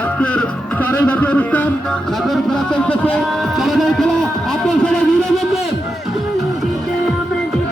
আজকের চারের বাকি অনুষ্ঠান এখন খেলা চলতেছে। চালানোর খেলা আপনার সবাই নিয়ে যাবেন।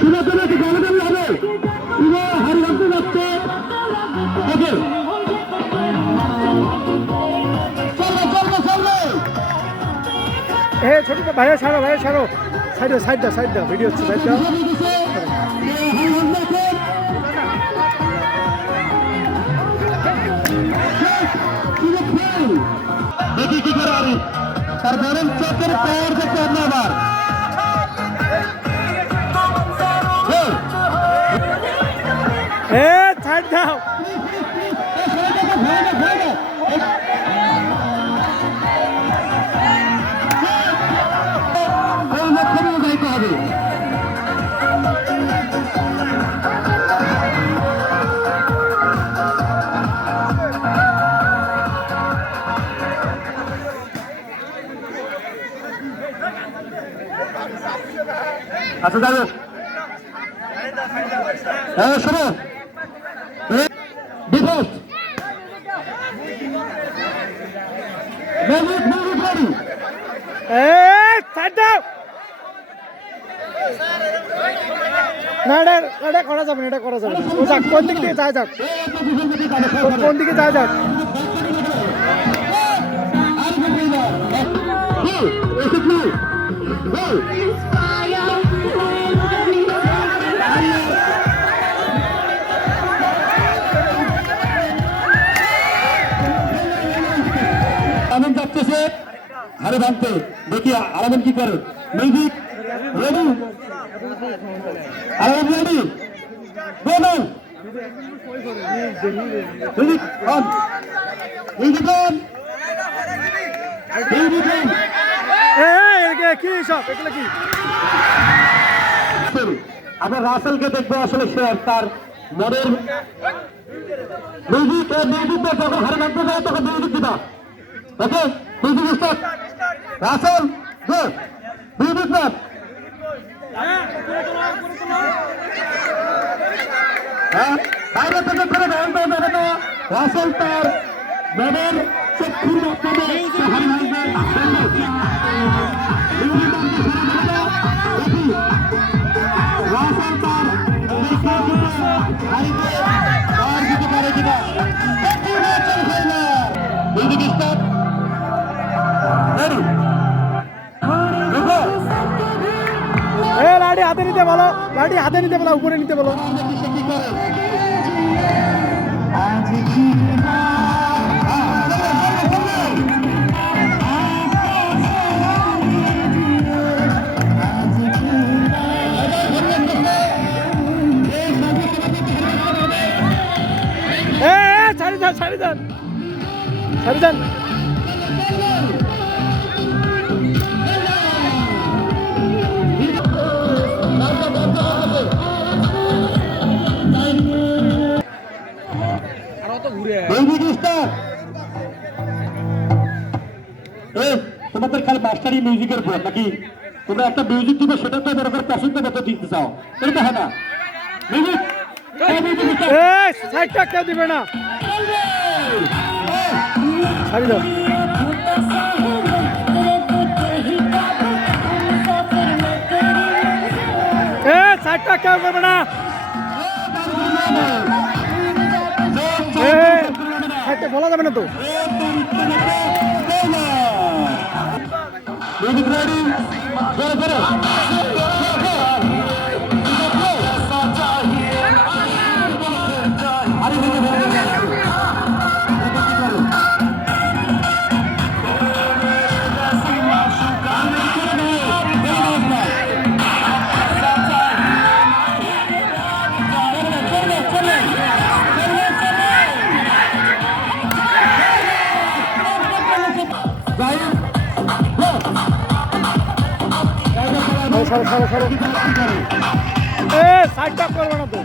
শুভেচ্ছা গান গান হবে শুভ হারিয়ান্তে যাচ্ছে। ওকে ছোট ভাইয়া ছাড়ো সাইড দাও ভিডিও হচ্ছে সাইড দাও। দেখি কি করে আরে তার বরং চোখের পাওয়ার দেখতে হবে আবার। ছাড় দাও। ওই লক্ষ্যে যাইতে হবে। আচ্ছা যাবে হ্যাঁ শোনো ডিফেন্স ম্যাজিক মিউজিক রেডি। ছাড় দাও। না এটা করা যাবে না, এটা করা যাবে না। ও যাক কোন দিক থেকে যায় যাক, কোন দিকে যায় যাক। আমিন যাচ্ছে হারে ভাঙতে। দেখি আরামেন কি করে। মিউজিক রেডি, আরামেন ready, music on, music on, music on. কি সব এগুলো কি? আমরা রাসেলকে দেখবো আসলে সে তার মনের মিউজিক যখন হারে ভাঙতে যায় তখন মিউজিক দিবা। ওকে মিউজিক স্টার্ট। রাসেল গো মিউজিক ম্যান। হ্যাঁ বাইরে থেকে করে দেবেন না। রাসেল তার মনের চক্ষুর মাধ্যমে হারে ভাঙবে। রাসেল তার দিতে পারে কিনা। Music start ready. লাঠি হাতে নিতে বলো, লাঠি হাতে নিতে বলো, উপরে নিতে বলো। ছাড়ি যান। তোমাদের খালি মাস্টারি মিউজিকের পর নাকি তোমরা একটা মিউজিক দিবে সেটা তো বড় করে পছন্দ মতো দিতে চাও, এটা হয় না। মিউজিক সাইডটা কেউ দিবে না, ছাড়ি দাও। সাইডটা কেউ করবে না, সাইডটা বলা যাবে না তো। মিউজিক রেডি, জোরে জোরে। সাইডটা করবে না তো।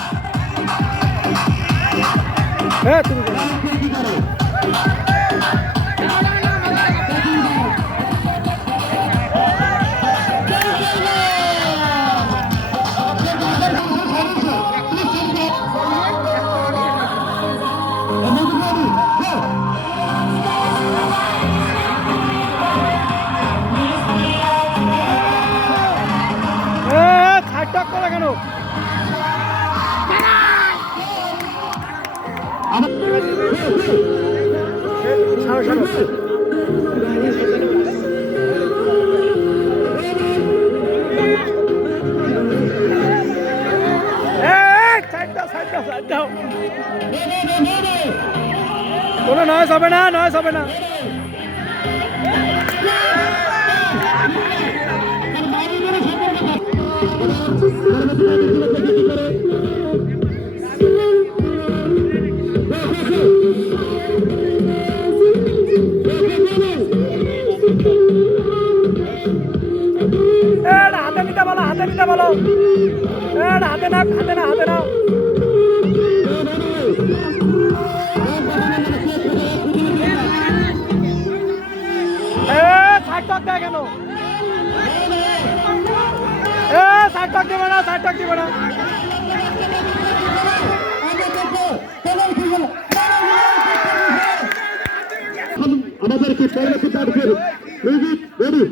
তুমি ছাড়ো ছাড়ো কোনো নয়েজ হবে না, নয়েজ হবে না। হাতে নিতে বলো, হাতে নিতে বলো, হাতে না, হাতে না, হাতে না। সাইড টক দেয় কেন? সাইড টক দেবে না, সাইড টক দেবে না। আমাদেরকে পরবর্তী তারিখের মিউজিক রেডি,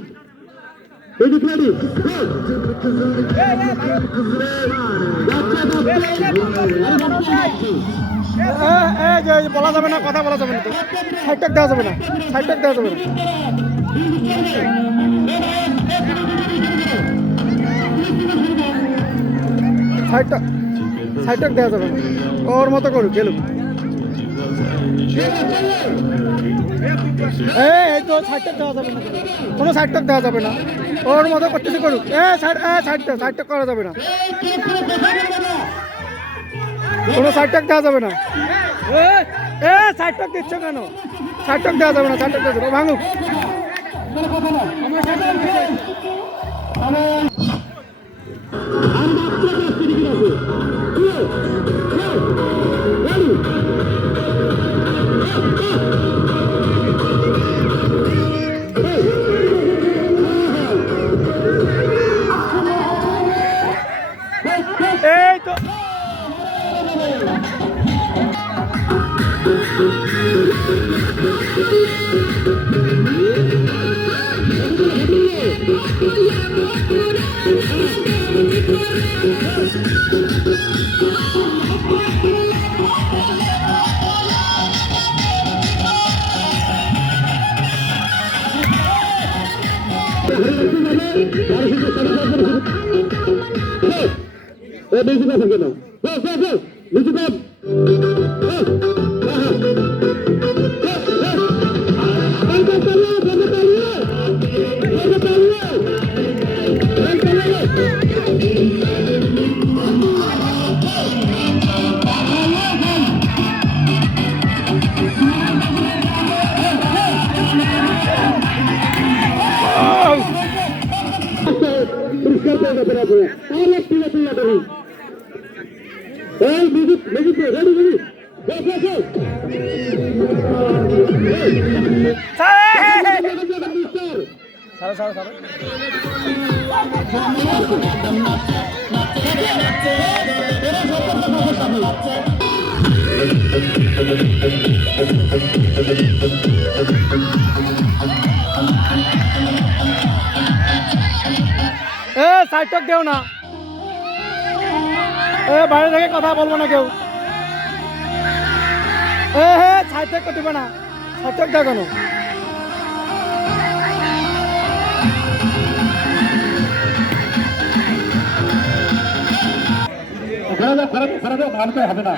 মিউজিক রেডি। বলা যাবে না, কথা বলা যাবে না, তো সাইড টক দেওয়া যাবে না, সাইড টক দেওয়া যাবে না। সাইড টক দেওয়া যাবে না, ওর মতো করুক খেলুক। এই তো সাইড টক দেওয়া যাবে না, কোনো সাইড টক দেওয়া যাবে না, ওর মতো করতেছি করুক। সাইড টক করা যাবে না, কোনো সাইড টক দেওয়া যাবে না। সাইড টক দিচ্ছ কেন? সাইড টক দেওয়া যাবে না, সাইড টক দেওয়া যাবে না, ভাঙুক। এই তো সাইড টক দেও না, বাইরে থেকে কথা বলবো না কেউ। সাইড টক দিবে না, সাইড টক দেও কেন? হবে না,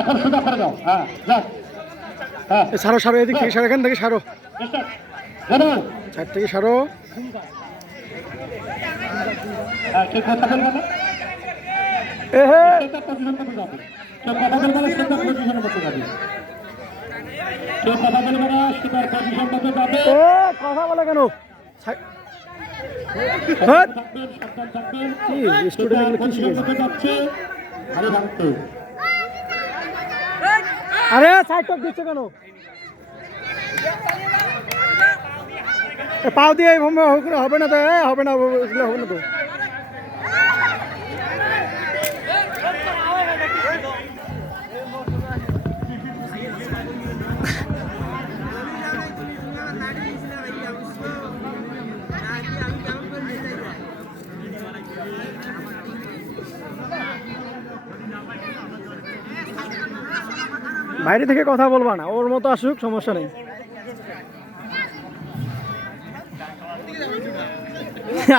এখন সোজা করে দাও। সারো সারো, এদিক থেকে সারো, এখান থেকে সারো, সাইড থেকে সারো। কেউ কথা বলবে না, সেটা পজিশন মতো যাবে। কেউ কথা বলবে না, সেটা পজিশনের মতো যাবে। কেউ কথা বলবে না, সেটার পজিশন মতো যাবে। কথা বলে কেন? আরে সাইড টক দিচ্ছে কেন? পাও দিয়ে হবে না তো, হবে না, হবে না তো। বাইরে থেকে কথা বলবা না, ওর মতো আসুক, সমস্যা নেই।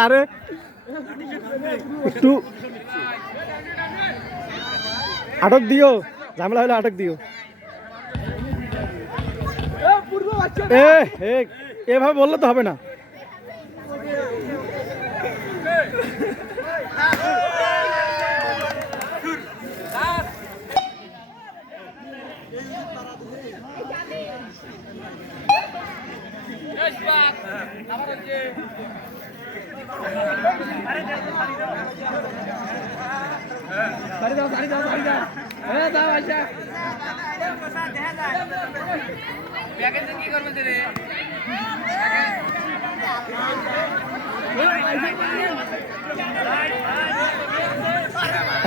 আরে একটু আটক দিও, ঝামেলা হলে আটক দিও। এভাবে বললে তো হবে না।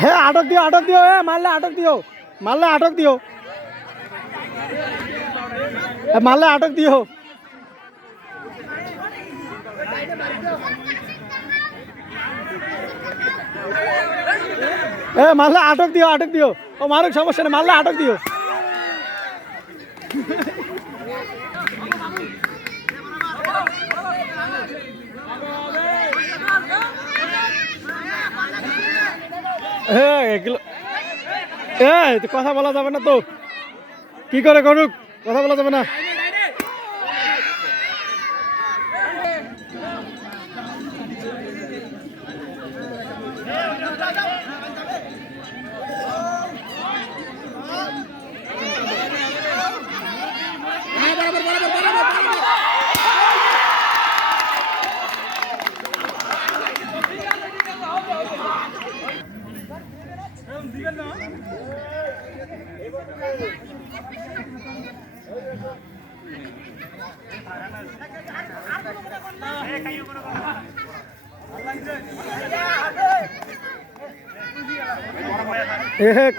হ্যাঁ আটক দিও, আটক দিও, মারলে আটক দিও, মারলে আটক দিও, মারলে আটক দিও। মারলে আটক দিও, আটক দিও, ও মারুক, সমস্যা নেই, মারলে আটক দিও। এগুলো কথা বলা যাবে না তো, কি করে করুক, কথা বলা যাবে না।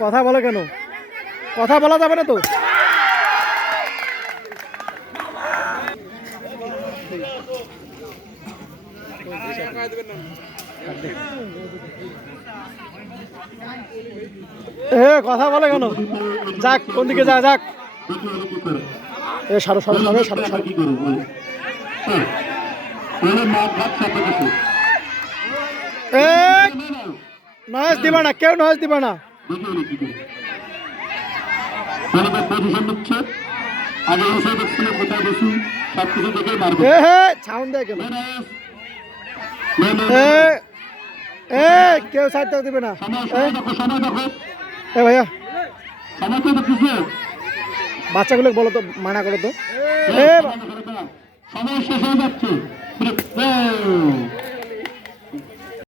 কথা বলো কেন, কথা বলা যাবে না তো। কথা বলে কেন, যাক কোন দিকে যা, যাক সারো সারো সারো সারো সারো। নয়েজ দিবা না, কেউ নয়েজ দিবা না। সাউন্ড দেয় কেন, কেউ সাইড দিবে না। ভাইয়া বাচ্চাগুলো বলো তো, মানা করো তো। সময় শেষ হয়ে যাচ্ছে।